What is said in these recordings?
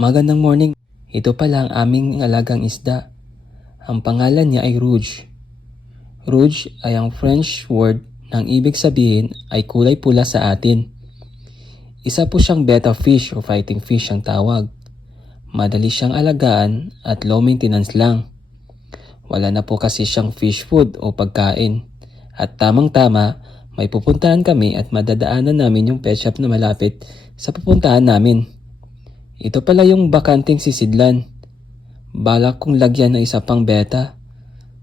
Magandang morning. Ito pala ang aming alagang isda. Ang pangalan niya ay Rouge. Rouge ay ang French word nang ibig sabihin ay kulay pula sa atin. Isa po siyang betta fish o fighting fish ang tawag. Madali siyang alagaan at low maintenance lang. Wala na po kasi siyang fish food o pagkain. At tamang-tama, may pupuntahan kami at madadaanan namin yung pet shop na malapit sa pupuntahan namin. Ito pala yung bakanting sisidlan. Balak kong lagyan ng isa pang beta.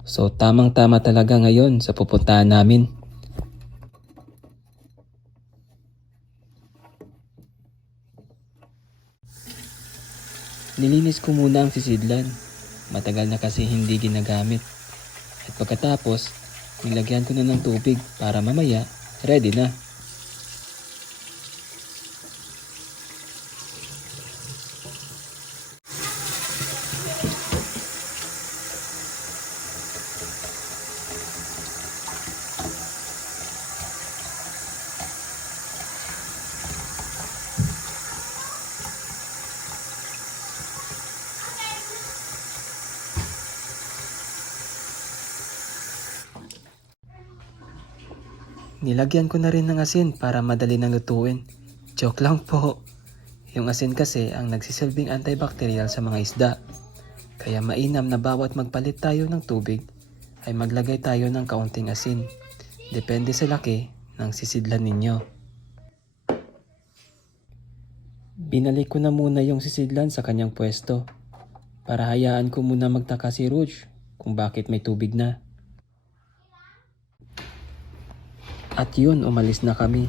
So tamang-tama talaga ngayon sa pupuntahan namin. Nilinis ko muna ang sisidlan. Matagal na kasi hindi ginagamit. At pagkatapos, nilagyan ko na ng tubig para mamaya ready na. Nilagyan ko na rin ng asin para madali nang lutuin. Joke lang po. Yung asin kasi ang nagsisilbing antibacterial sa mga isda. Kaya mainam na bawat magpalit tayo ng tubig ay maglagay tayo ng kaunting asin. Depende sa laki ng sisidlan ninyo. Binalik ko na muna yung sisidlan sa kanyang pwesto para hayaan ko muna magtaka si Rouge kung bakit may tubig na. At yun, umalis na kami.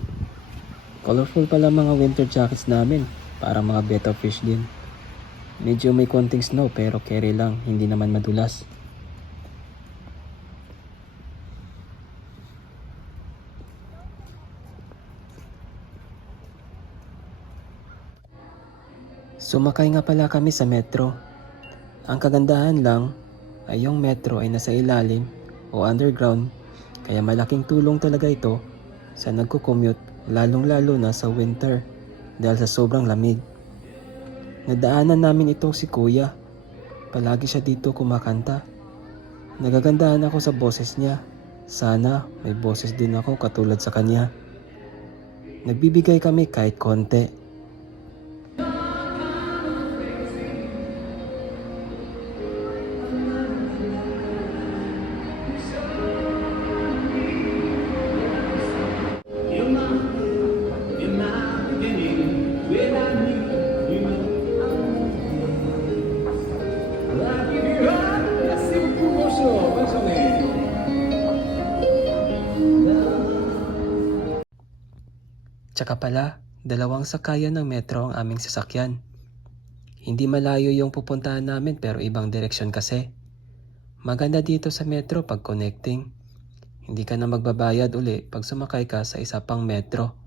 Colorful pala mga winter jackets namin, para mga betta fish din. Medyo may konting snow pero carry lang, hindi naman madulas. Sumakay nga pala kami sa metro. Ang kagandahan lang ay yung metro ay nasa ilalim o underground. Kaya malaking tulong talaga ito sa nagko-commute lalong-lalo na sa winter dahil sa sobrang lamig. Nadaanan namin itong si Kuya. Palagi siya dito kumakanta. Nagagandahan ako sa boses niya. Sana may boses din ako katulad sa kanya. Nagbibigay kami kahit konti. Tsaka pala, dalawang sakayan ng metro ang aming sasakyan. Hindi malayo yung pupuntahan namin pero ibang direksyon kasi. Maganda dito sa metro pag connecting. Hindi ka na magbabayad uli pag sumakay ka sa isa pang metro.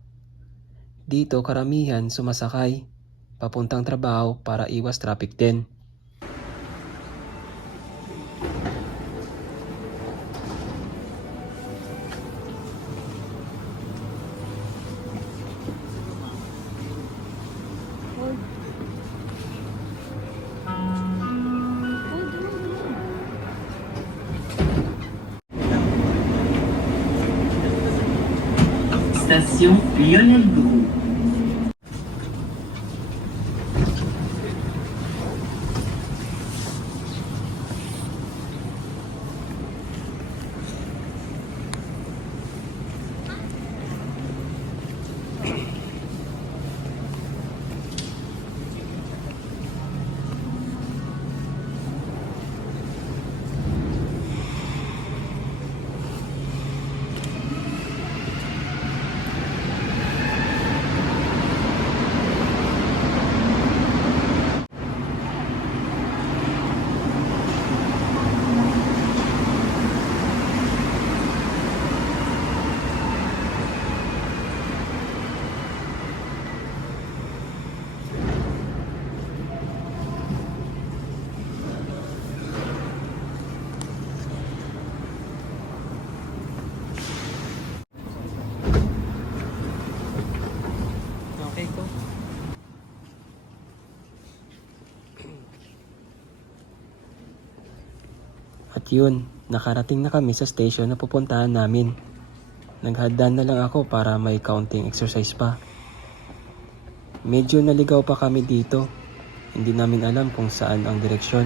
Dito karamihan sumasakay, papuntang trabaho para iwas traffic din. Station Lionel Gros. At yun, nakarating na kami sa station na pupuntahan namin. Naghaddan na lang ako para may counting exercise pa. Medyo naligaw pa kami dito. Hindi namin alam kung saan ang direksyon.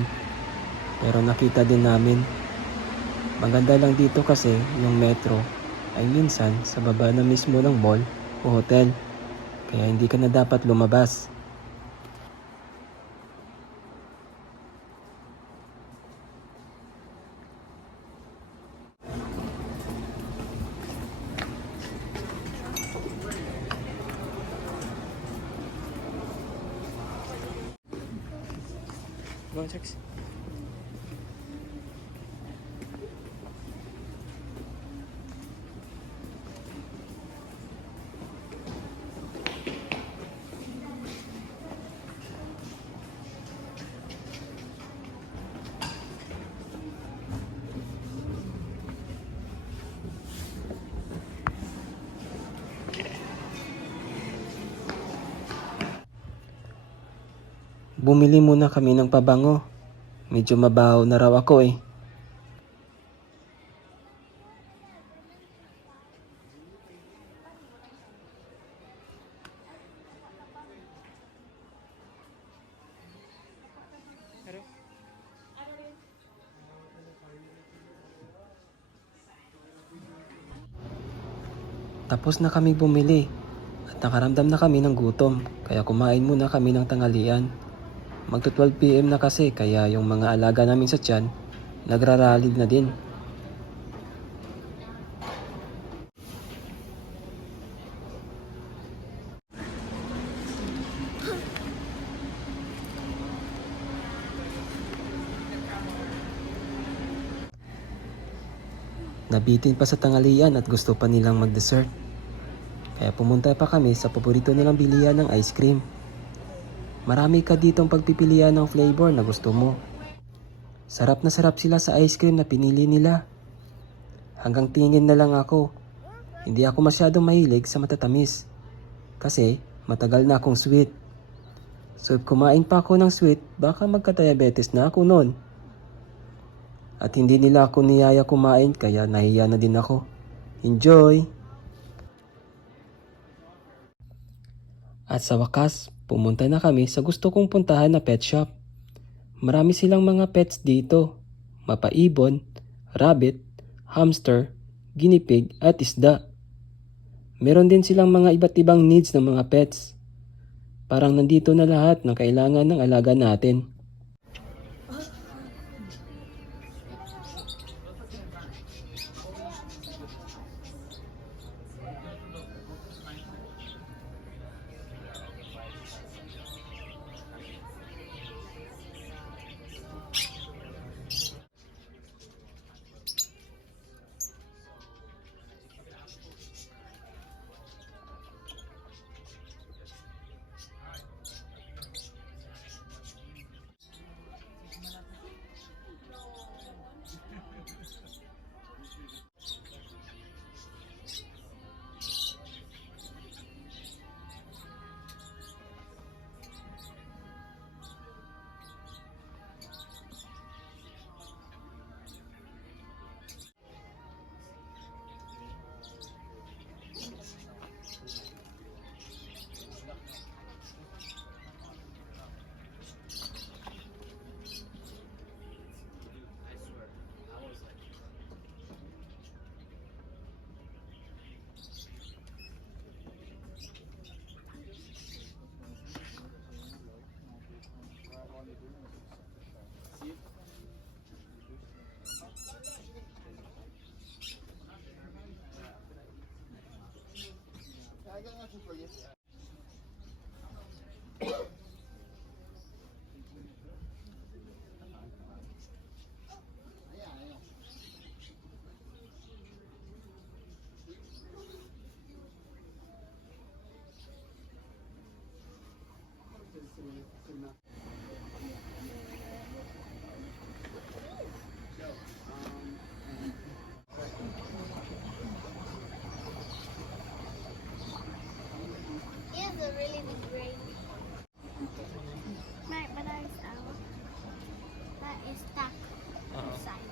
Pero nakita din namin. Maganda lang dito kasi yung metro ay minsan sa baba na mismo ng mall o hotel. Kaya hindi ka na dapat lumabas. Go, Chex. Bumili muna kami ng pabango. Medyo mabaho na raw ako eh. Tapos na kami bumili at nakaramdam na kami ng gutom kaya kumain muna kami ng tanghalian. Magto 12 PM na kasi kaya yung mga alaga namin sa tiyan nagrarally na din. Nabitin pa sa tanghalian at gusto pa nilang mag-dessert. Kaya pumunta pa kami sa paborito nilang bilihan ng ice cream. Marami ka ditong pagpipilian ng flavor na gusto mo. Sarap na sarap sila sa ice cream na pinili nila. Hanggang tingin na lang ako. Hindi ako masyadong mahilig sa matatamis. Kasi matagal na akong sweet. So if kumain pa ako ng sweet, baka magka-diabetes na ako noon. At hindi nila ako niyaya kumain kaya nahiya na din ako. Enjoy! At sa wakas, pumunta na kami sa gusto kong puntahan na pet shop. Marami silang mga pets dito. Mapaibon, rabbit, hamster, guinea pig at isda. Meron din silang mga iba't ibang needs ng mga pets. Parang nandito na lahat ng kailangan ng alaga natin. Here's a really big brain. Right, but that is out. That is stuck inside.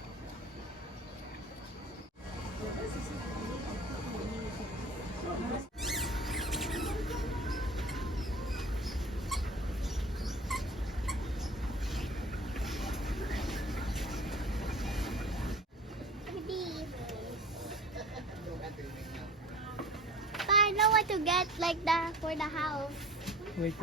get like that for the house. Wait.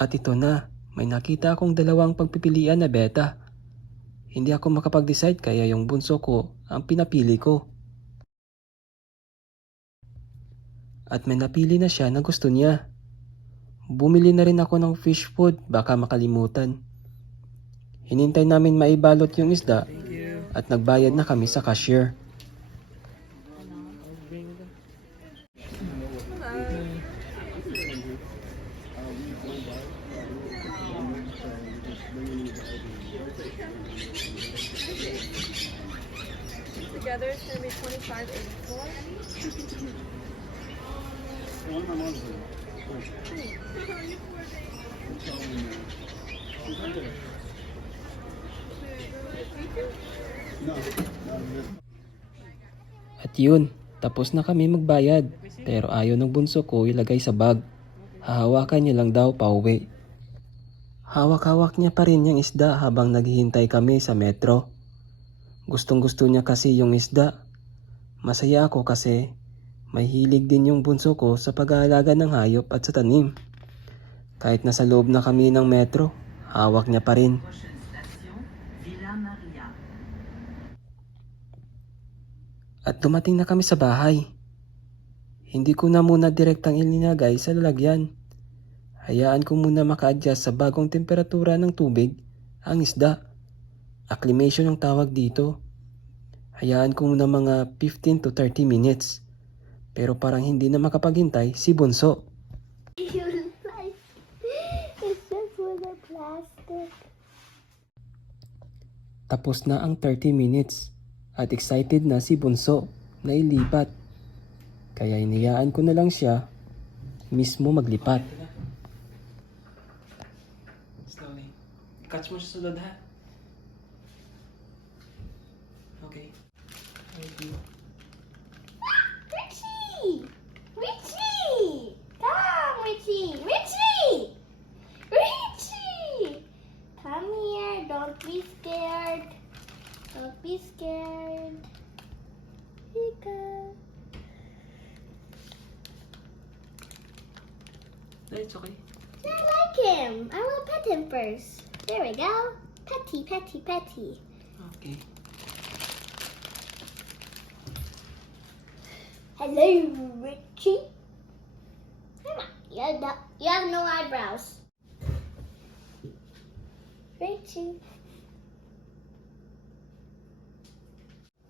At ito na, may nakita akong dalawang pagpipilian na beta. Hindi ako makapag-decide kaya yung bunso ko ang pinapili ko. At may napili na siya na gusto niya. Bumili na rin ako ng fish food, baka makalimutan. Hinintay namin maibalot yung isda at nagbayad na kami sa cashier. Together it's gonna be $25.84. At yun, tapos na kami magbayad. Pero ayaw ng bunso ko ilagay sa bag. Hahawakan niya lang daw pauwi. Hawak-hawak niya pa rin yung isda habang naghihintay kami sa metro. Gustong-gusto niya kasi yung isda. Masaya ako kasi may hilig din yung bunso ko sa pag-aalaga ng hayop at sa tanim. Kahit nasa loob na kami ng metro, hawak niya pa rin. At dumating na kami sa bahay. Hindi ko na muna direktang ilinagay sa lalagyan. Hayaan ko muna maka-adjust sa bagong temperatura ng tubig ang isda. Acclimation ang tawag dito. Hayaan ko muna mga 15 to 30 minutes. Pero parang hindi na makapaghintay si bunso. It's just with a plastic. Tapos na ang 30 minutes at excited na si bunso na ilipat. Kaya iniyaan ko na lang siya mismo maglipat. Slowly. Catch mo siya sulod ha? Okay. Thank you. Richie! Richie! Come, Richie! Richie! Richie! Come here. Don't be scared. Don't be scared. Here you go. No, it's okay. I like him. I will pet him first. There we go. Petty, petty, petty. Okay. Hello, Richie. Come on. You have no eyebrows. Richie.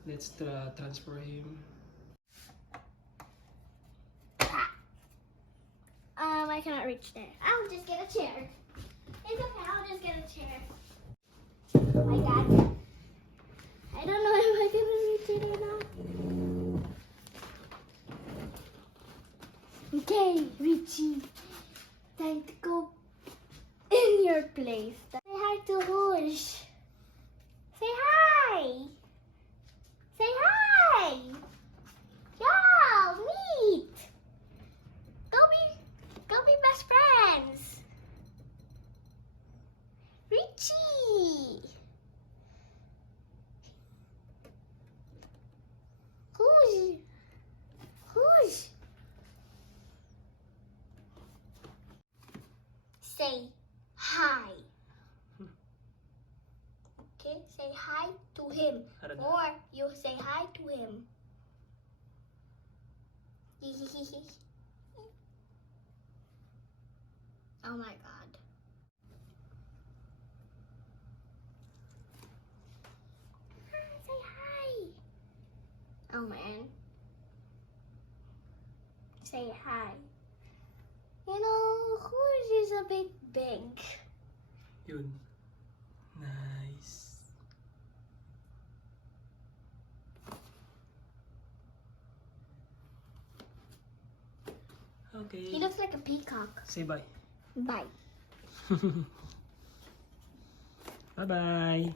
Let's transfer him. I cannot reach there. I'll just get a chair. It's okay, I'll just get a chair. I got it. I don't know if I can reach it or not. Okay, Richie. Time to go in your place. Say hi to Rouge. Say hi. Say hi. Y'all, meet. Go be best friends. Richie. Who's? Say hi. Okay, say hi to him. Or you say hi to him. Oh my god. Oh man. Say hi. You know, Rouge is a bit big. Yun. Nice. Okay. He looks like a peacock. Say bye. Bye. Bye-bye.